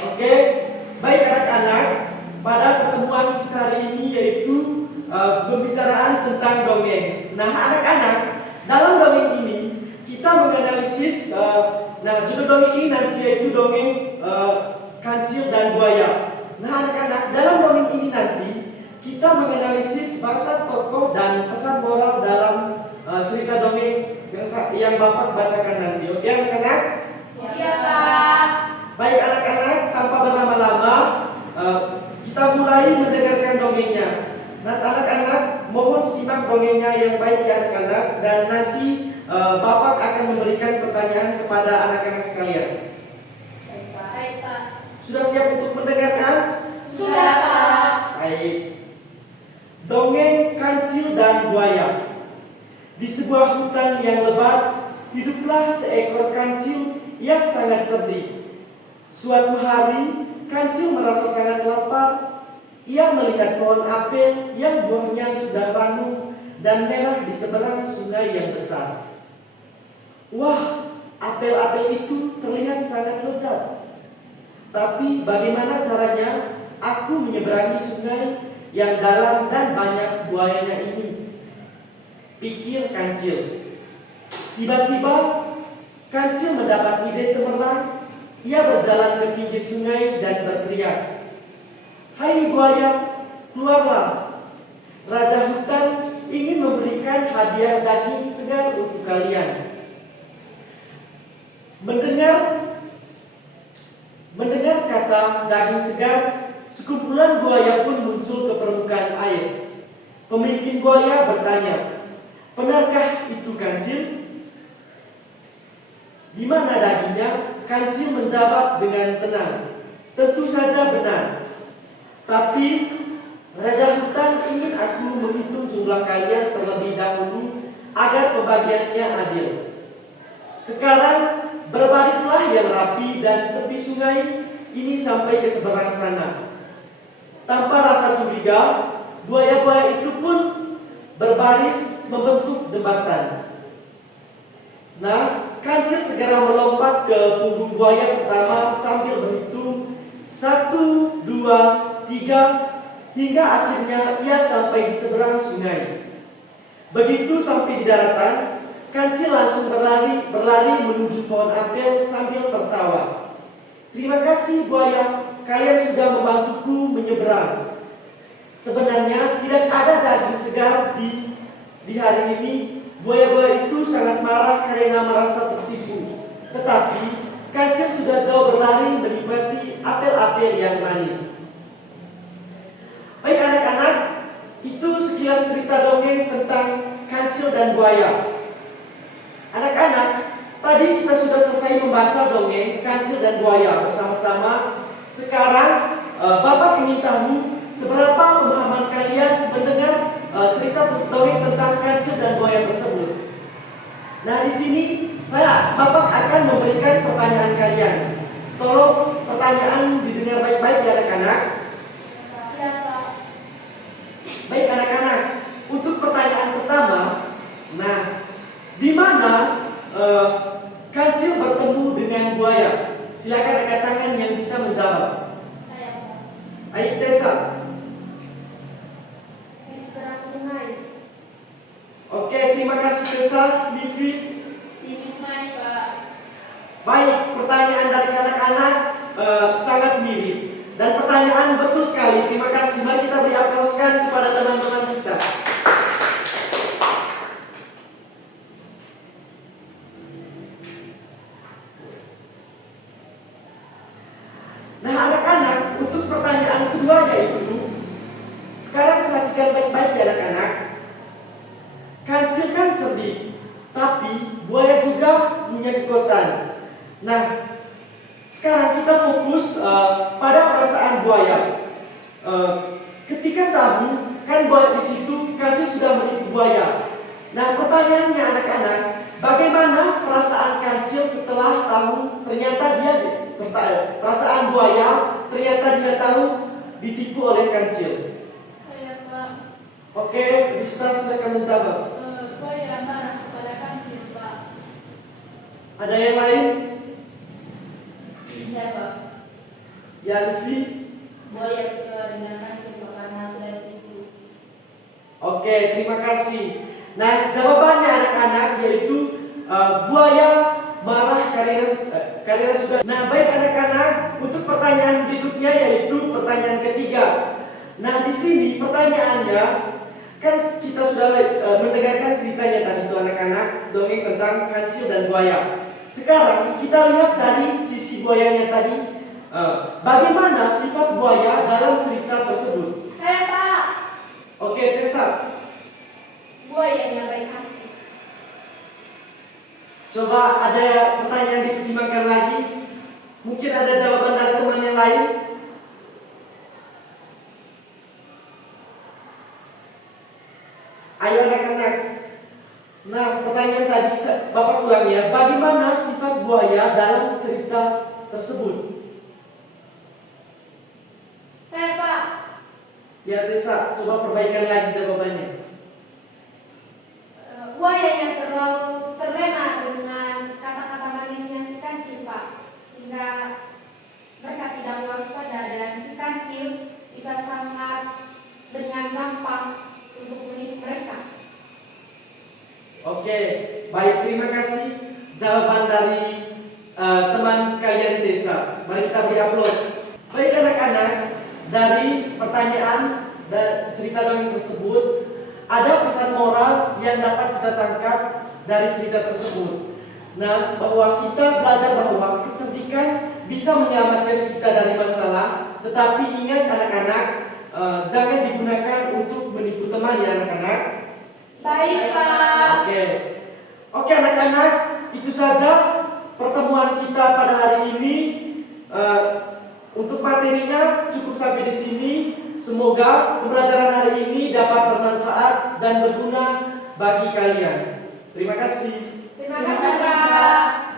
Oke, baik anak-anak, pada pertemuan kita hari ini yaitu pembicaraan tentang dongeng. Nah anak-anak, dalam dongeng ini kita menganalisis, judul dongeng ini nanti yaitu dongeng Kancil dan Buaya. Nah anak-anak, dalam dongeng ini nanti kita menganalisis watak tokoh dan pesan moral dalam cerita dongeng yang Bapak bacakan nanti. Oke anak-anak? Iya Pak. Baik anak-anak, tanpa berlama-lama kita mulai mendengarkan dongengnya. Nah anak-anak, mohon simak dongengnya yang baik ya anak-anak, dan nanti Bapak akan memberikan pertanyaan kepada anak-anak sekalian. Baik Pak. Sudah siap untuk mendengarkan? Sudah Pak. Baik. Dongeng Kancil dan Buaya. Di sebuah hutan yang lebat, hiduplah seekor kancil yang sangat cerdik. Suatu hari, kancil merasa sangat lapar. Ia melihat pohon apel yang buahnya sudah ranum dan merah di seberang sungai yang besar. Wah, apel-apel itu terlihat sangat lezat. Tapi bagaimana caranya aku menyeberangi sungai yang dalam dan banyak buayanya ini? Pikir kancil. Tiba-tiba kancil mendapat ide cemerlang. Ia berjalan ke pinggir sungai dan berteriak, "Hai buaya, keluarlah. Raja hutan ingin memberikan hadiah daging segar untuk kalian." Mendengar kata daging segar, sekumpulan buaya pun muncul ke permukaan air. Pemimpin buaya bertanya, "Benarkah itu kancil? Di mana dagingnya?" Kancil menjawab dengan tenang, "Tentu saja benar. Tapi Raja hutan ingin aku menghitung jumlah kalian terlebih dahulu agar pembagiannya adil. Sekarang berbarislah yang rapi dan tepi sungai ini sampai ke seberang sana." Tanpa rasa curiga, buaya-buaya itu pun berbaris membentuk jembatan. Nah, kancil segera melompat ke punggung buaya pertama sambil berhitung 1, 2, 3 hingga akhirnya ia sampai di seberang sungai. Begitu sampai di daratan, kancil langsung berlari menuju pohon apel sambil tertawa. "Terima kasih buaya, kalian sudah membantuku menyeberang. Sebenarnya tidak ada daging segar di hari ini." Buaya-buaya itu sangat marah karena merasa tertipu. Tetapi kancil sudah jauh berlari menikmati apel-apel yang manis. Baik anak-anak, itu sekilas cerita dongeng tentang kancil dan buaya. Anak-anak, tadi kita sudah selesai membaca dongeng Kancil dan Buaya bersama-sama. Sekarang Bapak ingin tahu seberapa pemahaman kalian mendengar cerita dongeng tentang Kancil dan Buaya tersebut. Nah, di sini Bapak akan memberikan pertanyaan kalian. Tolong pertanyaan didengar baik-baik ya anak-anak. Iya Pak. Baik anak-anak, untuk pertanyaan pertama, di mana Kancil bertemu dengan buaya? Silakan angkat tangan yang bisa menjawab. Saya Pak. Ayo Tessa. Di seberang sungai. Oke, terima kasih Tessa. Livi. Di sungai Pak. Baik, pertanyaan dari anak-anak sangat mirip dan pertanyaan betul sekali. Terima kasih. Mari kita beri aplauskan kepada teman-teman kita. Nah anak-anak, untuk pertanyaan kedua yaitu, sekarang perhatikan baik-baik ya anak-anak. Kancil kan cerdik, tapi buaya juga punya kekuatan. Nah, sekarang kita fokus pada perasaan buaya. Ketika tahu kan buaya di situ, Kancil sudah menipu buaya. Nah, pertanyaannya anak-anak, bagaimana perasaan Kancil setelah tahu ternyata perasaan buaya ternyata dia tahu ditipu oleh Kancil? Saya Pak. Oke, Rista silakan menjawab. Buaya marah kepada Kancil Pak. Ada yang lain? Ya Livi. Buaya kecewa dengan kancing Pak karena sudah ditipu. Oke, terima kasih. Nah, jawabannya anak-anak yaitu buaya marah karena sudah. Nah, baik anak-anak, untuk pertanyaan berikutnya yaitu pertanyaan ketiga. Nah, di sini pertanyaannya kan kita sudah mendengarkan ceritanya tadi itu anak-anak, dongeng tentang kancil dan buaya. Sekarang kita lihat dari sisi buayanya tadi. Bagaimana sifat buaya dalam cerita tersebut? Saya Pak. Oke, Tessa. Buayanya baik hati. Coba ada pertanyaan dipertimbangkan lagi. Mungkin ada jawaban dari teman yang lain. Ayo anak-anak. Nah, pertanyaan tadi Bapak ulang ya. Bagaimana sifat buaya dalam cerita tersebut? Saya Pak. Ya Tessa, coba perbaikan lagi jawabannya. Buayanya terlalu terlena dengan kata-kata manisnya si kancil Pak, sehingga mereka tidak waspada dan si kancil bisa sangat dengan gampang untuk menipu mereka. Oke, baik, terima kasih jawaban dari teman kalian Tessa. Mari kita beri aplaus. Baik anak-anak, dari pertanyaan dan cerita dongeng tersebut ada pesan moral yang dapat kita tangkap dari cerita tersebut. Nah, bahwa kita belajar bahwa kecerdikan bisa menyelamatkan kita dari masalah, tetapi ingat anak-anak, jangan digunakan untuk menipu teman ya anak-anak. Baik Pak. Oke anak-anak, itu saja pertemuan kita pada hari ini. Untuk materinya cukup sampai di sini. Semoga pembelajaran hari ini dapat bermanfaat dan berguna bagi kalian. Terima kasih. Terima kasih Pak.